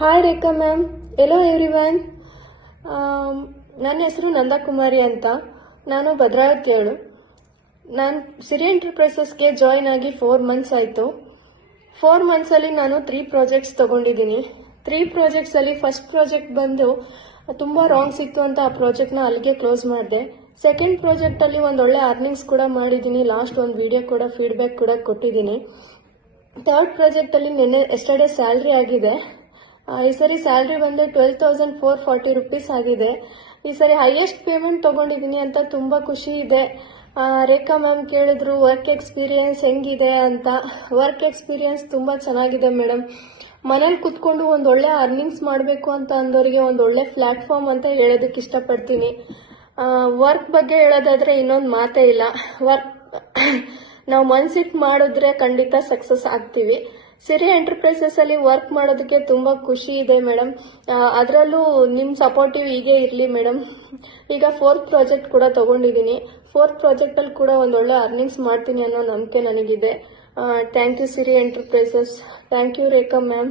Hi ರೇಖಾ ma'am. ಎಲ್ಲೋ everyone. ನನ್ನ ಹೆಸರು ನಂದಕುಮಾರಿ ಅಂತ. ನಾನು ಭದ್ರಾವತಿಯವಳು. ನಾನು ಸಿರಿ ಎಂಟರ್ಪ್ರೈಸಸ್ಗೆ ಜಾಯಿನ್ ಆಗಿ 4 ಮಂತ್ಸ್ ಆಯಿತು. 4 ಮಂತ್ಸಲ್ಲಿ ನಾನು 3 ಪ್ರಾಜೆಕ್ಟ್ಸ್ ತೊಗೊಂಡಿದ್ದೀನಿ. 3 ಪ್ರಾಜೆಕ್ಟ್ಸಲ್ಲಿ ಫಸ್ಟ್ ಪ್ರಾಜೆಕ್ಟ್ ಬಂದು ತುಂಬ ರಾಂಗ್ಸ್ ಇತ್ತು ಅಂತ ಆ ಪ್ರಾಜೆಕ್ಟ್ನ ಅಲ್ಲಿಗೆ ಕ್ಲೋಸ್ ಮಾಡಿದೆ. ಸೆಕೆಂಡ್ ಪ್ರಾಜೆಕ್ಟಲ್ಲಿ ಒಂದೊಳ್ಳೆ ಅರ್ನಿಂಗ್ಸ್ ಕೂಡ ಮಾಡಿದ್ದೀನಿ. ಲಾಸ್ಟ್ ಒಂದು ವಿಡಿಯೋ ಕೂಡ ಫೀಡ್ಬ್ಯಾಕ್ ಕೂಡ ಕೊಟ್ಟಿದ್ದೀನಿ. ಥರ್ಡ್ ಪ್ರಾಜೆಕ್ಟಲ್ಲಿ ಎಸ್ಟರ್ಡೇ ಸ್ಯಾಲ್ರಿ ಆಗಿದೆ. ಈ ಸರಿ ಸ್ಯಾಲ್ರಿ ಬಂದು 12,440 ರುಪೀಸ್ ಆಗಿದೆ. ಈ ಸರಿ ಹೈಯೆಸ್ಟ್ ಪೇಮೆಂಟ್ ತೊಗೊಂಡಿದ್ದೀನಿ ಅಂತ ತುಂಬ ಖುಷಿ ಇದೆ. ರೇಖಾ ಮ್ಯಾಮ್ ಕೇಳಿದ್ರು ವರ್ಕ್ ಎಕ್ಸ್ಪೀರಿಯನ್ಸ್ ಹೆಂಗಿದೆ ಅಂತ. ವರ್ಕ್ ಎಕ್ಸ್ಪೀರಿಯನ್ಸ್ ತುಂಬ ಚೆನ್ನಾಗಿದೆ ಮೇಡಮ್. ಮನೇಲಿ ಕುತ್ಕೊಂಡು ಒಂದೊಳ್ಳೆ ಅರ್ನಿಂಗ್ಸ್ ಮಾಡಬೇಕು ಅಂತ ಅಂದವರಿಗೆ ಒಂದೊಳ್ಳೆ ಪ್ಲಾಟ್ಫಾರ್ಮ್ ಅಂತ ಹೇಳೋದಕ್ಕೆ ಇಷ್ಟಪಡ್ತೀನಿ. ವರ್ಕ್ ಬಗ್ಗೆ ಹೇಳೋದಾದ್ರೆ ಇನ್ನೊಂದು ಮಾತೇ ಇಲ್ಲ. ವರ್ಕ್ ನಾವು ಮನ್ಸಿಟ್ಟು ಮಾಡಿದ್ರೆ ಖಂಡಿತ ಸಕ್ಸಸ್ ಆಗ್ತೀವಿ. ಸಿರಿ ಎಂಟರ್ಪ್ರೈಸಸ್ ಅಲ್ಲಿ ವರ್ಕ್ ಮಾಡೋದಕ್ಕೆ ತುಂಬಾ ಖುಷಿ ಇದೆ ಮೇಡಮ್. ಅದರಲ್ಲೂ ನಿಮ್ಮ ಸಪೋರ್ಟಿವ್ ಹೀಗೆ ಇರಲಿ ಮೇಡಮ್. ಈಗ 4th ಪ್ರಾಜೆಕ್ಟ್ ಕೂಡ ತಗೊಂಡಿದ್ದೀನಿ. 4th ಪ್ರಾಜೆಕ್ಟ್ ಅಲ್ಲಿ ಕೂಡ ಒಂದೊಳ್ಳೆ ಅರ್ನಿಂಗ್ಸ್ ಮಾಡ್ತೀನಿ ಅನ್ನೋ ನಂಬಿಕೆ ನನಗಿದೆ. Thank you Siri enterprises. Thank you Rekha ma'am.